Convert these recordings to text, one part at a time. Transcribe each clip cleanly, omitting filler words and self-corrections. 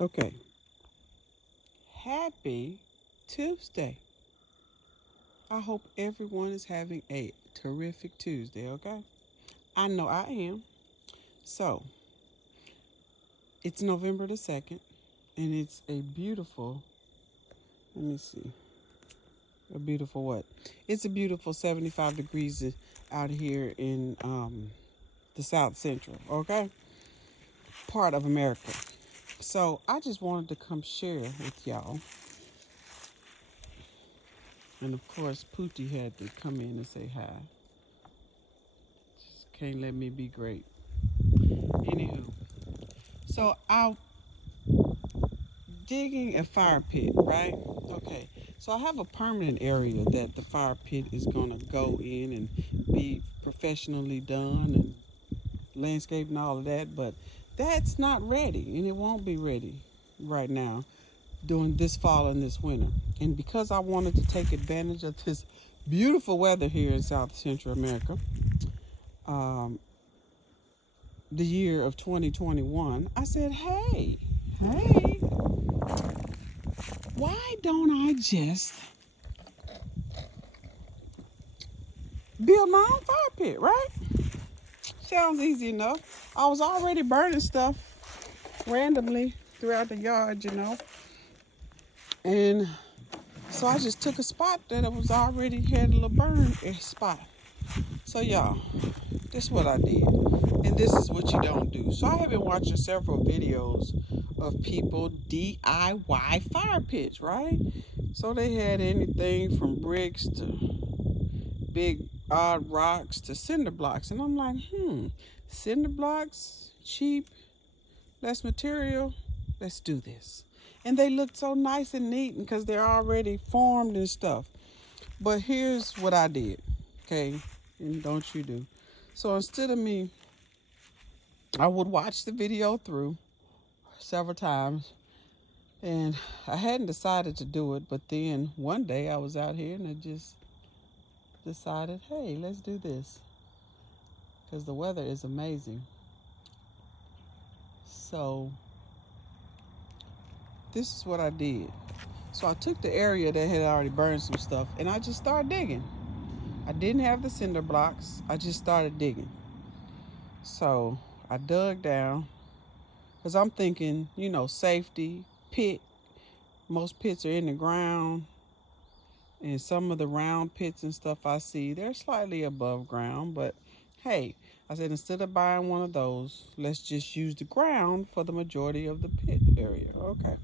Okay. Happy Tuesday. I hope everyone is having a terrific Tuesday, okay? I know I am. So, it's November the 2nd, and it's a beautiful, let me see, a beautiful what? It's a beautiful 75 degrees out here in the South Central, okay? Part of America. So, I just wanted to come share with y'all. And of course, Pootie had to come in and say hi. Just can't let me be great. Anywho, so I'm digging a fire pit, right? Okay, so I have a permanent area that the fire pit is gonna go in and be professionally done and landscape and all of that, but that's not ready and it won't be ready right now during this fall and this winter. And because I wanted to take advantage of this beautiful weather here in South Central America, um, the year of 2021, I said, hey, why don't I just build my own fire pit, right? Sounds easy enough. I was already burning stuff randomly throughout the yard, and so I just took a spot that it was already had a little burn spot. So y'all, this is what I did, and this is what you don't do. So I have been watching several videos of people DIY fire pits, right? So they had anything from bricks to big odd rocks to cinder blocks, and I'm like, cinder blocks, cheap, less material. Let's do this. And they look so nice and neat because they're already formed and stuff. But here's what I did, okay? And don't you do. So instead of me, I would watch the video through several times, and I hadn't decided to do it, but then one day I was out here and I just decided, hey, let's do this because the weather is amazing. So this is what I did. So I took the area that had already burned some stuff and I just started digging. I didn't have the cinder blocks. I just started digging. So I dug down because I'm thinking, safety, pit. Most pits are in the ground, and some of the round pits and stuff I see, they're slightly above ground. But hey, I said instead of buying one of those, let's just use the ground for the majority of the pit area. Okay.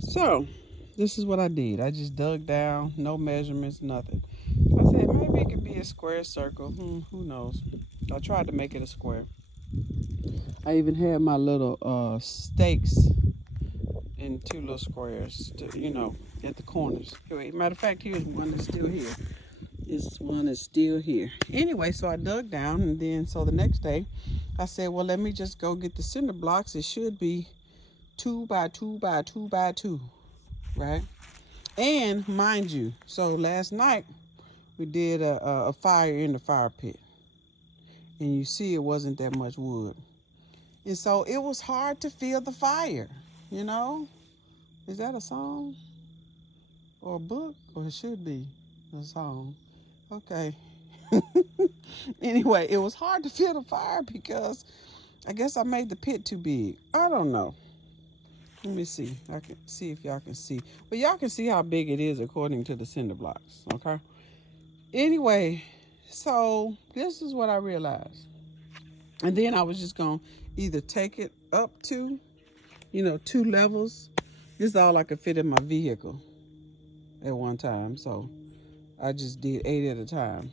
So this is what I did. I just dug down, no measurements, nothing. I said maybe it could be a square circle. Who knows? I tried to make it a square. I even had my little stakes in two little squares, at the corners. Matter of fact, here's one that's still here. This one is still here. Anyway, so I dug down, and then so the next day, I said, well, let me just go get the cinder blocks. It should be 2 by 2 by 2 by 2, right? And mind you, so last night we did a fire in the fire pit, and you see it wasn't that much wood. And so it was hard to feel the fire, you know? Is that a song or a book? Or it should be a song. Okay. Anyway, it was hard to feel the fire because I guess I made the pit too big. I don't know. Let me see. I can see if y'all can see. But y'all can see how big it is according to the cinder blocks, okay? Anyway, so this is what I realized. And then I was just going to either take it up to, 2 levels. This is all I could fit in my vehicle at one time. So I just did 8 at a time.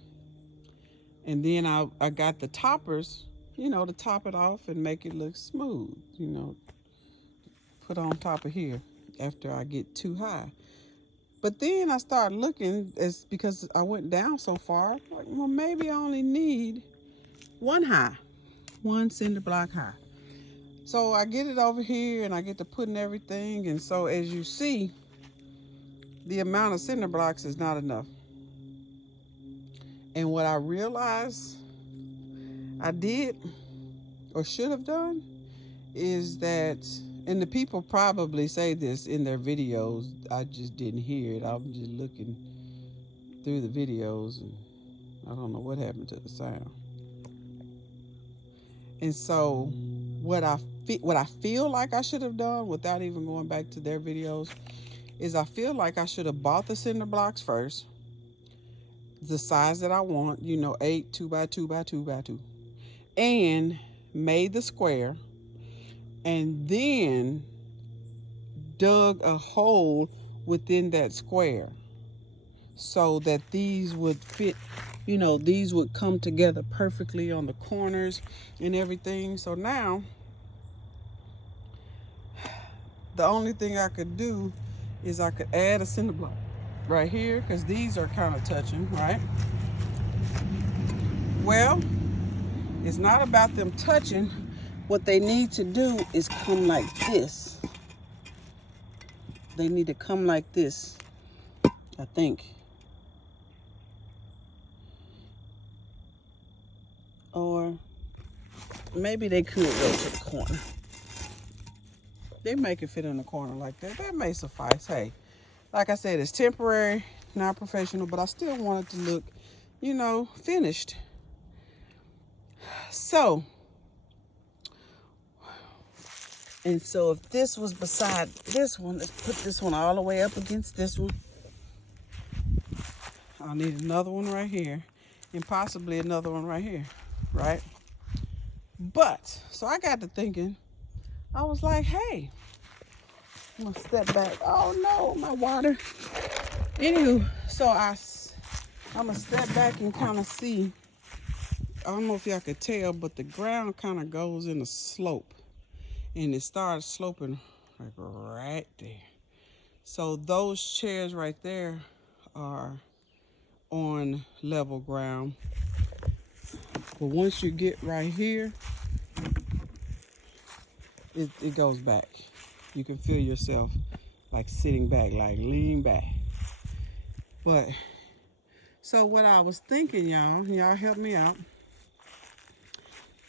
And then I got the toppers, to top it off and make it look smooth, put on top of here after I get too high. But then I started looking, as because I went down so far, like, well, maybe I only need one cinder block high. So I get it over here and I get to putting everything. And so as you see, the amount of cinder blocks is not enough. And what I realized I did or should have done is that And the people probably say this in their videos. I just didn't hear it. I'm just looking through the videos and I don't know what happened to the sound. And so what I feel like I should have done without even going back to their videos is I feel like I should have bought the cinder blocks first, the size that I want, 8 2x2 by 2x2, and made the square, and then dug a hole within that square so that these would fit, these would come together perfectly on the corners and everything. So now the only thing I could do is I could add a cinder block right here, because these are kind of touching, right? Well, it's not about them touching. What they need to do is come like this. They need to come like this, I think. Or maybe they could go to the corner. They make it fit in the corner like that. That may suffice. Hey, like I said, it's temporary, not professional, but I still want it to look, finished. So, and so if this was beside this one, let's put this one all the way up against this one. I'll need another one right here and possibly another one right here, right? But, so I got to thinking, I was like, hey, I'm gonna step back. Oh no, my water. Anywho, so I'm gonna step back and kind of see. I don't know if y'all could tell, but the ground kind of goes in a slope, and it starts sloping like right there. So those chairs right there are on level ground. But once you get right here, it goes back. You can feel yourself like sitting back, like lean back. But, so what I was thinking, y'all help me out,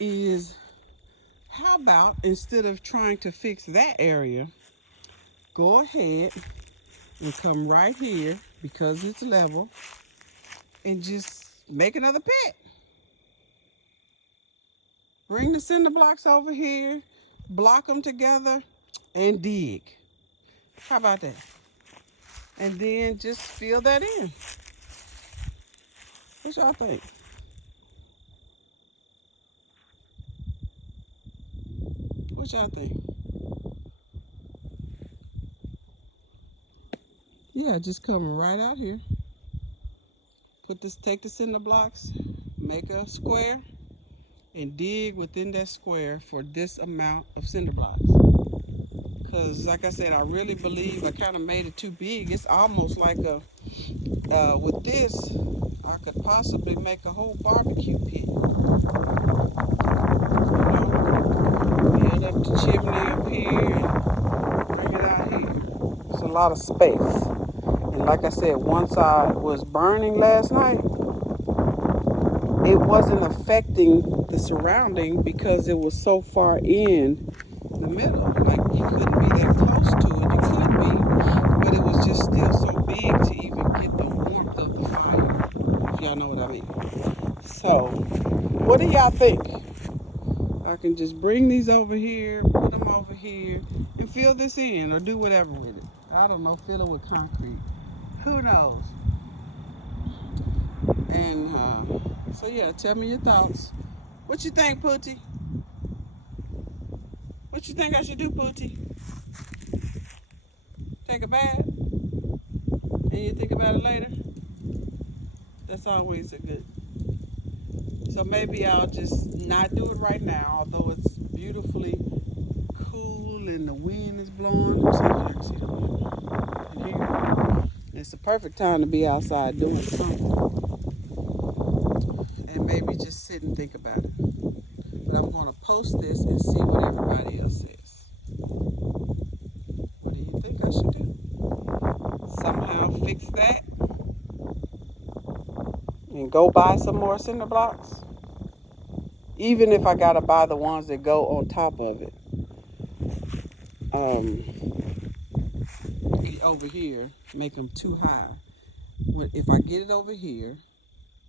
is how about instead of trying to fix that area, go ahead and come right here because it's level and just make another pit. Bring the cinder blocks over here, block them together, and dig. How about that? And then just fill that in. What y'all think? What y'all think? Yeah, just come right out here. Take the cinder blocks, make a square, and dig within that square for this amount of cinder blocks. Because like I said, I really believe I kind of made it too big. It's almost like with this, I could possibly make a whole barbecue pit. Build up the chimney up here and bring it out here. It's a lot of space. And like I said, once I was burning last night, it wasn't affecting the surrounding because it was so far in the middle. Like you couldn't be that close to it. You could be, but it was just still so big to even get the warmth of the fire, if y'all know what I mean. So, what do y'all think? I can just bring these over here, put them over here, and fill this in or do whatever with it. I don't know, fill it with concrete. Who knows? And so yeah, tell me your thoughts. What you think, Pootie? What you think I should do, Pootie? Take a bath? And you think about it later? That's always a good. So maybe I'll just not do it right now, although it's beautifully cool and the wind is blowing. Let's see if I can see the wind in here. It's the perfect time to be outside doing something. And maybe just sit and think about it. But I'm going to post this and see what everybody else says. What do you think I should do? Somehow fix that? And go buy some more cinder blocks? Even if I gotta buy the ones that go on top of it. over here, make them too high. If I get it over here,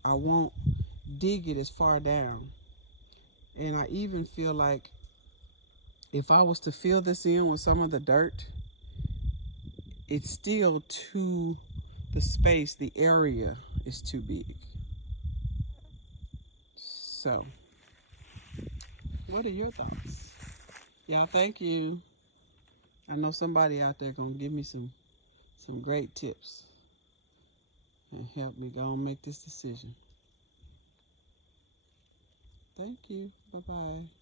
I won't dig it as far down. And I even feel like if I was to fill this in with some of the dirt, it's still too, the space, the area is too big. So, what are your thoughts? Yeah, thank you. I know somebody out there gonna give me some great tips and help me go and make this decision. Thank you. Bye-bye.